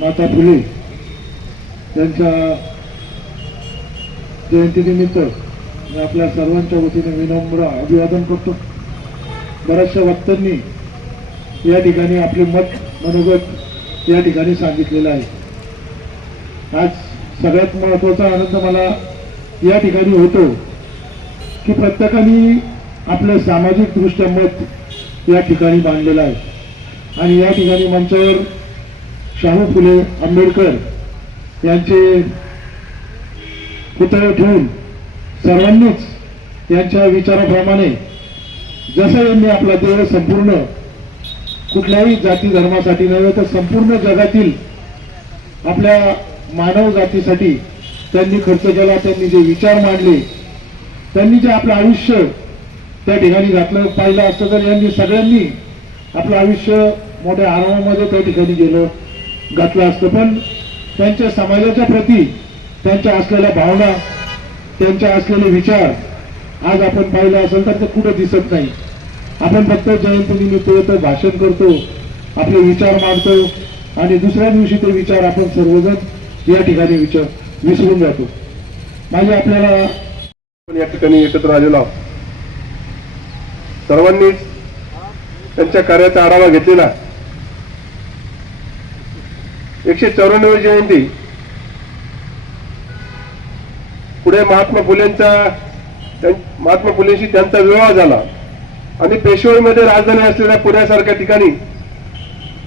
माता फुले त्यांच्या जयंतीनिमित्त मी आपल्या सर्वांच्या वतीने विनम्र अभिवादन करतो. बऱ्याचशा वक्त्यांनी या ठिकाणी आपले मत मनोगत या ठिकाणी सांगितलेलं आहे. आज सगळ्यात महत्त्वाचा आनंद मला या ठिकाणी होतो की प्रत्येकाने आपलं सामाजिकदृष्ट्या मत या ठिकाणी मांडलेलं आहे. आणि या ठिकाणी मंचावर शाहू फुले आंबेडकर यांचे पुतळे ठेवून सर्वांनीच यांच्या विचाराप्रमाणे जसं यांनी आपला देह संपूर्ण कुठल्याही जाती धर्मासाठी नव्हे तर संपूर्ण जगातील आपल्या मानव जातीसाठी त्यांनी खर्च केला त्यांनी जे विचार मांडले त्यांनी जे आपलं आयुष्य त्या ठिकाणी घातलं पाहिलं असतं तर यांनी सगळ्यांनी आपलं आयुष्य मोठ्या आरामामध्ये त्या ठिकाणी गेलं. घातलं असतं. पण त्यांच्या समाजाच्या प्रती त्यांच्या असलेल्या भावना त्यांच्या असलेले विचार आज आपण पाहिलं असेल तर ते कुठं दिसत नाही. आपण फक्त जयंतीनिमित्त येतो भाषण करतो आपले विचार मांडतो आणि दुसऱ्या दिवशी ते विचार आपण सर्वजण या ठिकाणी विचार विसरून जातो. माझे आपल्याला आपण या ठिकाणी एकत्र आलेलो आहोत. सर्वांनीच त्यांच्या कार्याचा आढावा घेतलेला आहे. एकशे चौऱ्याण्णव जयंती. पुढे महात्मा फुलेंचा महात्मा फुलेंशी त्यांचा विवाह झाला. आणि पेशवाईमध्ये राजधानी असलेल्या पुण्यासारख्या ठिकाणी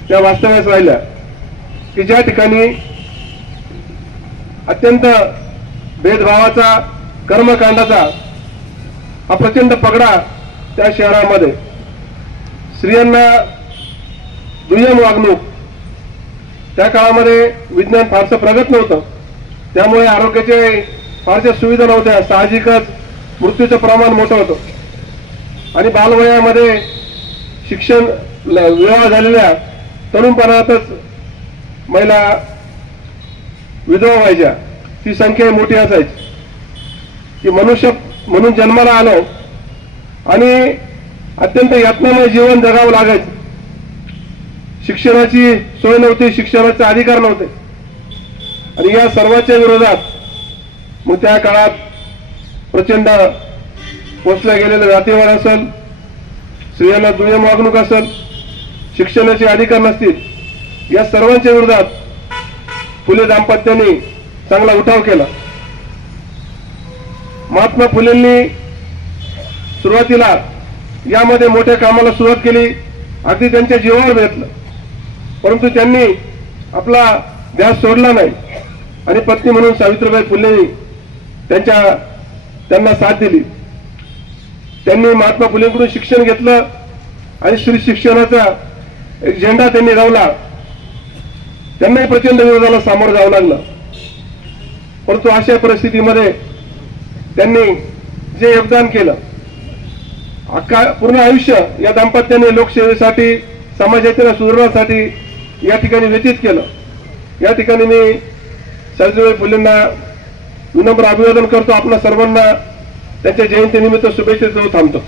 त्या वास्तव्यास राहिल्या. की ज्या ठिकाणी अत्यंत भेदभावाचा कर्मकांडाचा हा प्रचंड पगडा त्या शहरामध्ये. स्त्रियांना दुय्यम वागणूक त्या काळामध्ये विज्ञान फारसं प्रगत नव्हतं. त्यामुळे आरोग्याचे फारशा सुविधा नव्हत्या. साहजिकच मृत्यूचं प्रमाण मोठं होतं. आणि बालवयामध्ये शिक्षण विवाह झालेल्या तरुणपणातच महिला विधवा व्हायच्या. ती संख्या मोठी असायची. की मनुष्य म्हणून जन्माला आलो आणि अत्यंत यातनामय जीवन जगावं लागायचं. शिक्षणाची सोय नव्हती शिक्षणाचे अधिकार नव्हते. आणि या सर्वांच्या विरोधात मग त्या काळात प्रचंड पोचल्या गेलेलं जातीवाद असेल स्त्रियांना दुय्यम वागणूक असेल शिक्षणाचे अधिकार नसतील या सर्वांच्या विरोधात फुले दाम्पत्याने चांगला उठाव केला. महात्मा फुलेंनी सुरुवातीला यामध्ये मोठ्या कामाला सुरुवात केली अगदी त्यांच्या जीवावर भेटलं परंतु त्यांनी आपला ध्यास सोडला नाही. आणि पत्नी म्हणून सावित्रीबाई फुले त्यांच्या त्यांना साथ दिली. त्यांनी महात्मा फुलेंकडून शिक्षण घेतलं आणि श्री शिक्षणाचा एक झेंडा त्यांनी लावला. त्यांनाही प्रचंड विरोधाला सामोरं जावं लागलं. परंतु अशा परिस्थितीमध्ये त्यांनी जे योगदान केलं अख्खा पूर्ण आयुष्य या दाम्पत्याने लोकसेवेसाठी समाजाच्या सुधारणासाठी या ठिकाणी व्यतीत केलं. या ठिकाणी मी सावित्रीबाई फुलेंना विनम्र अभिवादन करतो. आपल्या सर्वांना त्यांच्या जयंतीनिमित्त शुभेच्छा देऊ थांबतो.